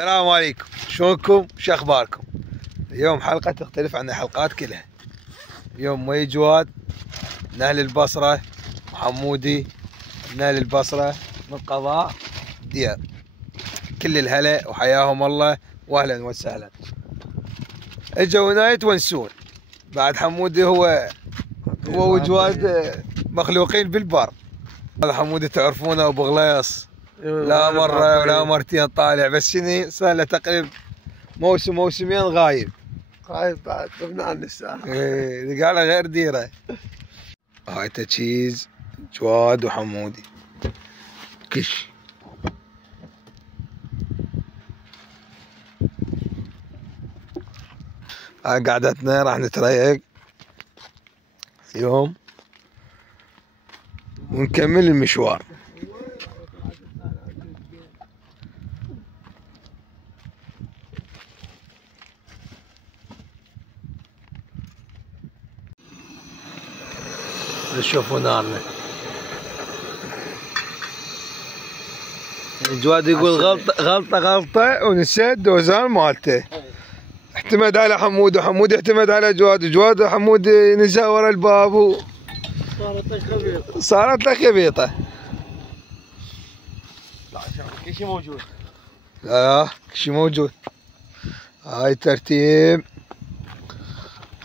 السلام عليكم، شلونكم؟ شو اخباركم؟ اليوم حلقة تختلف عن الحلقات كلها. اليوم مي جواد من اهل البصرة، وحمودي من اهل البصرة من قضاء ديار. كل الهلا وحياهم الله واهلا وسهلا. اجوا هنا يتونسون. بعد حمودي هو وجواد مخلوقين بالبر. هذا حمودي تعرفونه ابو غليص، لا مرة ولا مرتين طالع، بس شني صار له تقريبا موسمين غايب بعد طبنا عن الساعة. ايه قال غير ديره. هاي تجهيز جواد وحمودي كش. هاي قعدتنا راح نتريق اليوم ونكمل المشوار. شوفوا نارنا. جواد يقول غلطة ونسيت دوزان مالته. اعتمد على حمود وحمود اعتمد على جواد وجواد وحمود نزل ورا الباب صارت له خبيطة. كل شيء موجود. لا كل شيء موجود. هاي ترتيب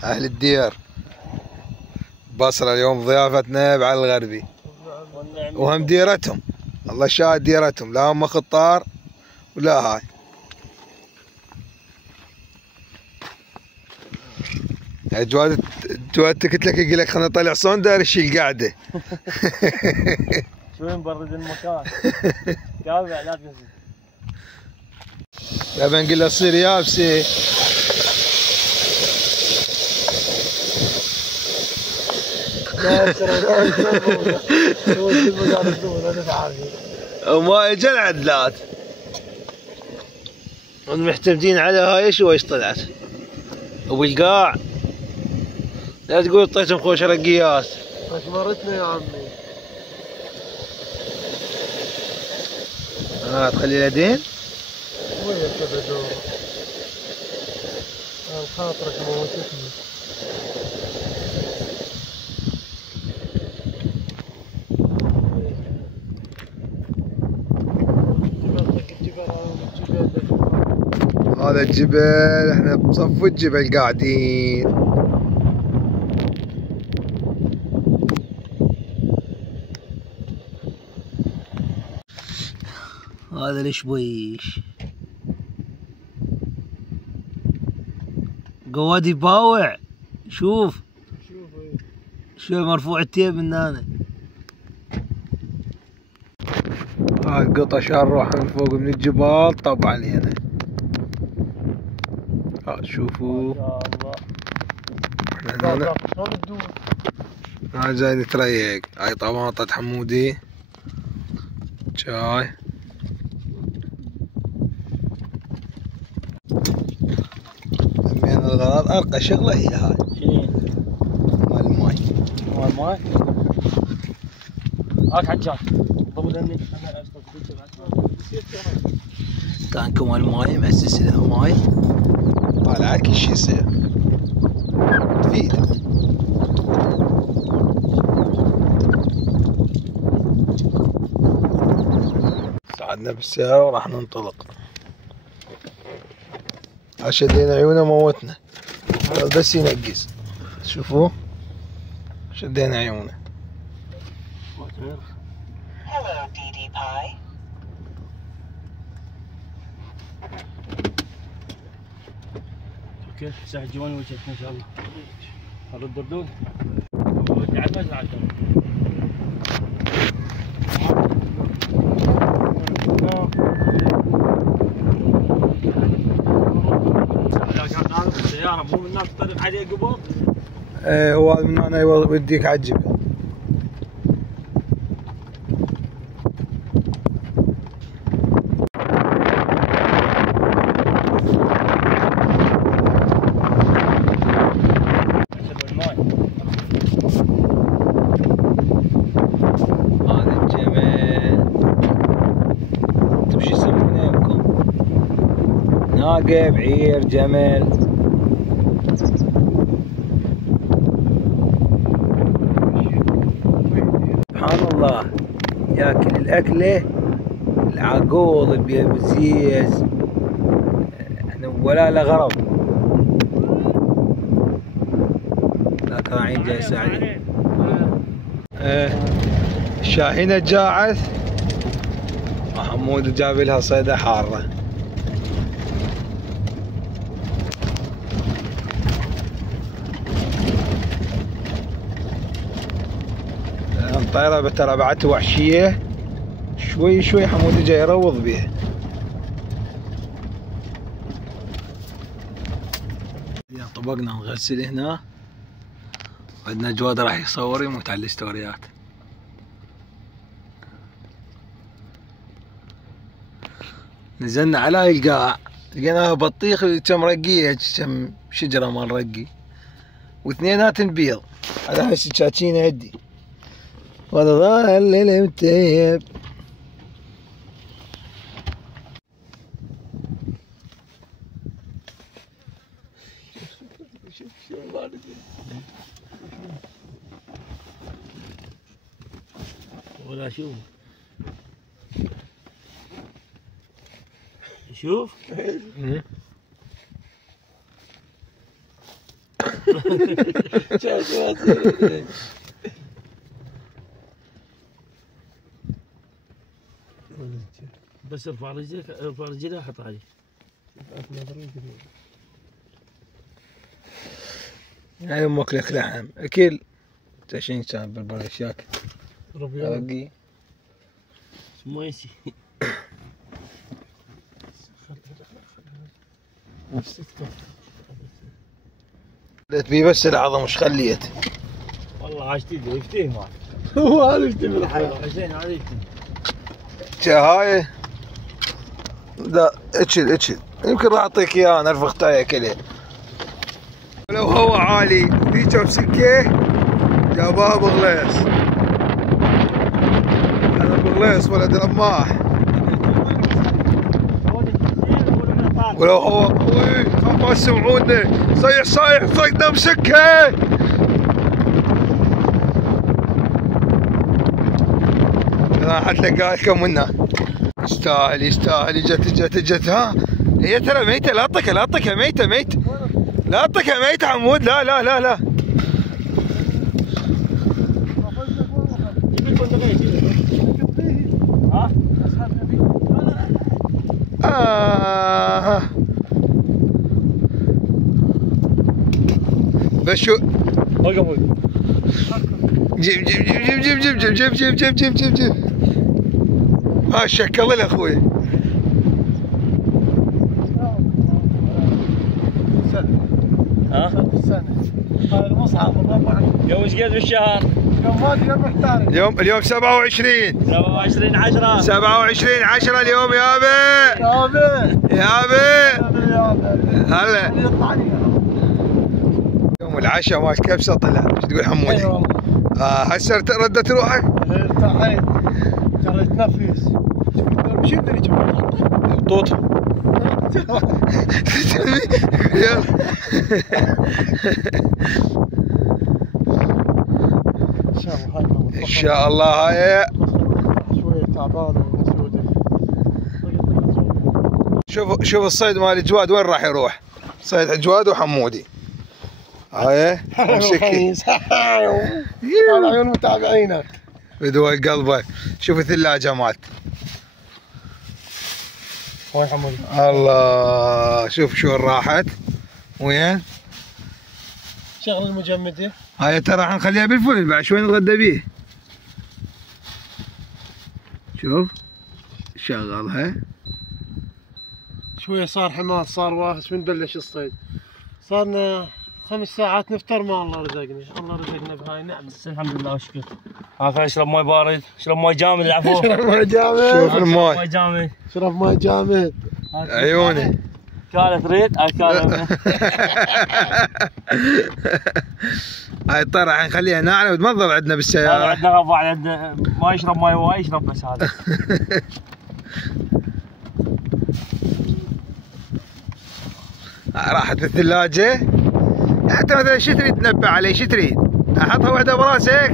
أهل الديار بصرة. اليوم ضيافتنا بعلى الغربي وهم ديرتهم، الله شاهد ديرتهم، لا هم خطار ولا هاي. جواد قلت لك يقول لك خلينا نطلع صون داير الشيل قاعده. شوي نبرد المكان. تابع لا تنزل. يا بنقول له تصير يابسه. وما اجى العدلات محتمدين على هاي ايش طلعت وبالقاع. لا تقول طيتهم خوش رقيات. اشمرتنا يا عمي. تخلي اليدين وين الكبد خاطرك موتتني. هذا الجبل، احنا بصف الجبل قاعدين. هذا الشبيش قواد يباوع. شوف شوي مرفوع التيب من هنا. هاي القطة شاروح من فوق من الجبال طب علينا. شوفوا احنا هنا جاي نتريق. هاي طماطة حمودي شاي. همين الغراض ارقى شغلة هي هاي. مال الماي. مال الماي؟ هاك حجاج. تانك مال الماي مأسس له ماي طالع كل شي يصير تفيده. صعدنا بالسيارة وراح ننطلق. شدينا عيونه موتنا بس ينقز. شوفوا شدينا عيونه. اوكي ساعة جواني وجهتنا ان شاء الله. هذا الدردون ودي على المزرعة. هذا السيارة مو من الناس تطرق عليه قبل؟ ايه هو هذا من هنا يوديك على الجبل. هذا الجبل انتم شو يسمونه يمكم؟ ناقة بعير جمل. سبحان الله ياكل الأكلة العقول بزيز ولا له غرض. ذاك راعين جاي يساعدني. الشاهينة جاعت محمود جاب لها صيدة حارة. الطيرة ترى بعته وحشية شوي شوي. حمود جاي يروض بيها. طبقنا نغسل هنا. عندنا جواد راح يصور يموت على الستوريات. نزلنا على هاي القاع لقيناها بطيخ كم رقية كم شجرة مال رقي واثنينات بيض. على هاي السكاكينة عندي وهذا ظل المتيب. ولا شوف شوف بس ارفع رجلك، ارفع رجلك حط عليه. هاي امك لك لحم اكل 20 كان بالبرشاك رقي ماشي. خليت بيه بس العظم وش خليت؟ والله عاشتي يفتيه معك. هو هذا يفتي بالحياة. حسين هذا يفتي. هاي لا اتشل يمكن راح اعطيك اياه انا رفقتها كلها. ولو هو عالي في كم سكه جابها بغليص. هذا بغليص ولد الرماح. ولو هو قوي ما تسمعوني صيح صيدنا مسكه. راح تلقاها لكم منها. يستاهل اجت ها. هي ترى ميته. لا اطقها ميته لا اطقها ميته حمود. لا بس شو جيب ها شكل له اخوي. ها؟ هاي المصحف يوم ايش قد بالشهر؟ يوم ما ادري محتار. اليوم 27 10 27/10 اليوم يابا هلا يوم العشاء مال كبسه طلع. ايش تقول حمودي؟ هسه ردت روحك؟ ارتحيت ترى يتنفس. شدني بطوطه ان شاء الله. هاي شويه تعبانه ومسوده. شوف الصيد مال جواد وين راح يروح. صيد جواد وحمودي. هاي مسكي على عيون متابعينك بدوي قلبك. شوف الثلاجه مالت. وين حمودي؟ الله شوف شو راحت وين. شغل المجمده. هاي ترى راح نخليها بالفرن بعد شوي نتغدى بيه. شوف شغلها شويه صار حماس صار واهس ونبلش الصيد. صارنا 5 ساعات نفطر ما الله رزقنا بهاي نعمة. الحمد لله والشكر. هاك اشرب ماي بارد، اشرب ماي جامد العفو. شوف الماي. ماي جامد. اشرب ماي جامد. عيوني. كانت تريد اكلها. هاي الطيرة راح نخليها ناعمة وتمضغ عندنا بالسيارة. عندنا غباء عندنا ما يشرب ماي وايد يشرب بس هذا. راحت بالثلاجة. حتى مثلا شو تريد تنبه علي؟ شو تريد؟ احطها وحدة براسك؟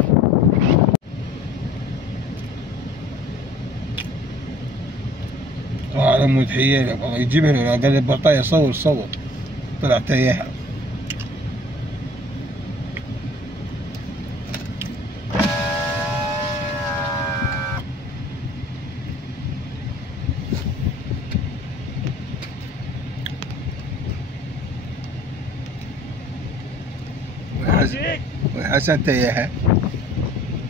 على مود حيل يجيبها له، قال لي بطاية صور طلعت اياها. وحسن تياها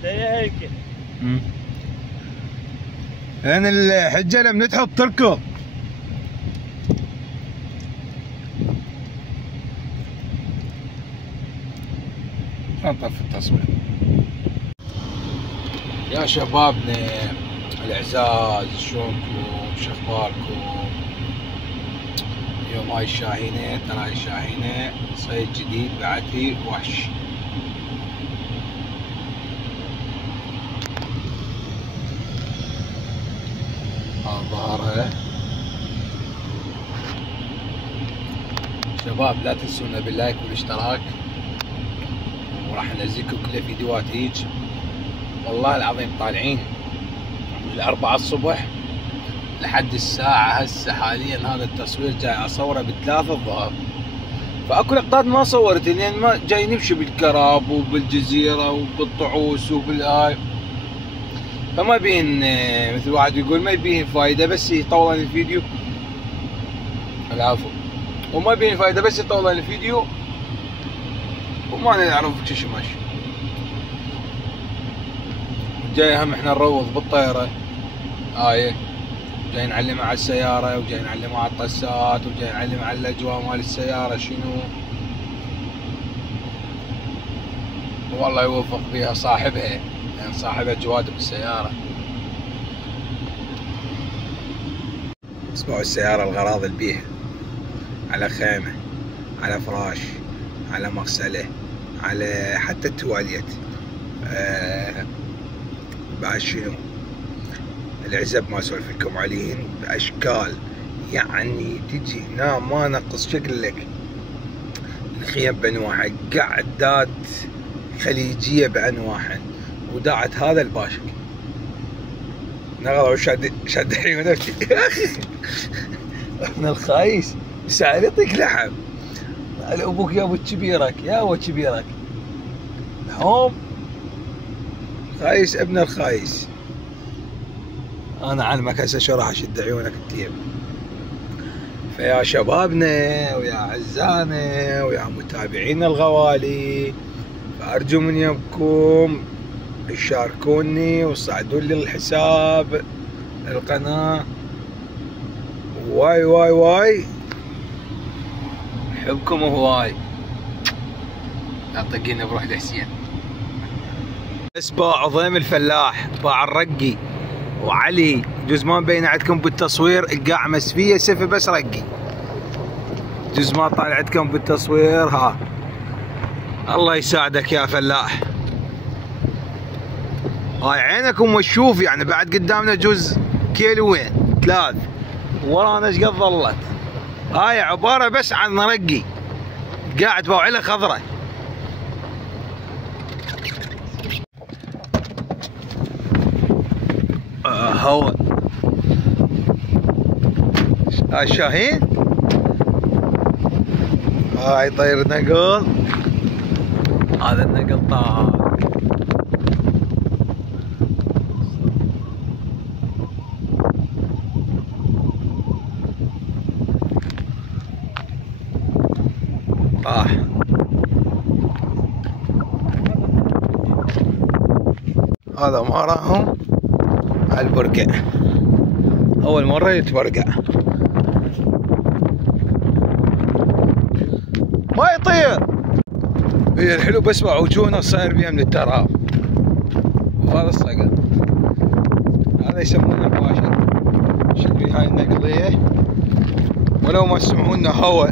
هيك. لان الحجه لما تحط تركض. نطفي التصوير. يا شبابنا الاعزاز، شلونكم؟ شخباركم؟ اليوم هاي الشاهينه، ترى هاي الشاهينه صيد جديد بعتي وحش. ظهرها. شباب لا تنسونا باللايك والاشتراك، وراح انزلكم كل فيديوهات هيج. والله العظيم طالعين من 4 الصبح لحد الساعة هسه حاليا هذا التصوير جاي اصوره ب3 الظهر. فاكو لقطات ما صورت لان ما جاي نمشي بالكراب وبالجزيرة وبالطعوس وبالهاي، فما بين مثل واحد يقول ما يبين فايدة بس يطول الفيديو. العفو. وما يبين فايدة بس يطول الفيديو وما نعرف شو ماشي. جاي هم احنا نروض بالطيرة هاي، جاي نعلم على السيارة، وجاي نعلم على الطسات، وجاي نعلم على الاجواء مال السيارة شنو. والله يوفق بيها صاحبها، يعني صاحبها جواد بالسيارة. اسمعوا السيارة الغراض اللي بيها، على خيمة، على فراش، على مغسلة، على حتى التواليت. بعد شنو؟ العزب ما اسولف لكم عليهن باشكال، يعني تجي هنا ما نقص شكل لك. الخيم بانواعها، قعدات خليجية بانواعها، وداعت هذا الباشك نغض وشاد عيون نفسي. يا اخي ابن الخايس ساعة يعطيك لحم. على ابوك يا ابو كبيرك، يا ابو كبيرك لحوم خايس ابن الخايس. انا علمك هسه شو راح اشد عيونك التيم. فيا شبابنا ويا عزانا ويا متابعينا الغوالي، فارجو من يمكم تشاركوني وتصعدوا لي الحساب القناة. واي واي واي احبكم هواي. لا طقينا بروح لحسين. بس باع عظيم الفلاح، باع الرقي وعلي، جوز ما مبين عندكم بالتصوير، القاع مسفيه سفه بس رقي، جوز ما طالع عندكم بالتصوير. ها الله يساعدك يا فلاح. هاي عينكم وشوف، يعني بعد قدامنا جوز كيلوين 3 ورانا ايش قد ظلت. هاي عباره بس عن رقي قاعد بوعله خضره. هو هاي الشاهين، هاي طير نقل، هذا النقل طار. هذا ما راهم على البرقع، أول مرة يتبرقع ما يطير. هي الحلو بس وجوهنا صاير بيها من التراب. وهذا الصقر هذا يسمونه الباشر. شوفي هاي النقضية، ولو ما تسمعونا هوا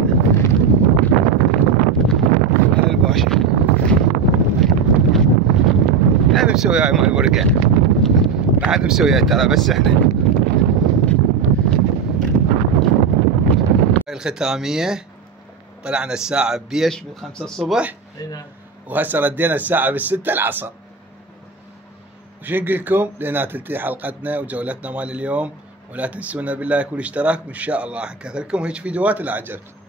هذا الباشر. احنا مسوي هاي مال البرقع، ما حد مسويها ترى بس احنا. هاي الختامية طلعنا الساعة بيش من 5 الصبح، نعم. وهسه ردينا الساعة بالستة العصر. وش نقول لكم؟ لنا تنتهي حلقتنا وجولتنا مال اليوم، ولا تنسونا بالله كل اشتراك، وان شاء الله راح نكثر لكم هيك فيديوهات اللي عجبتكم.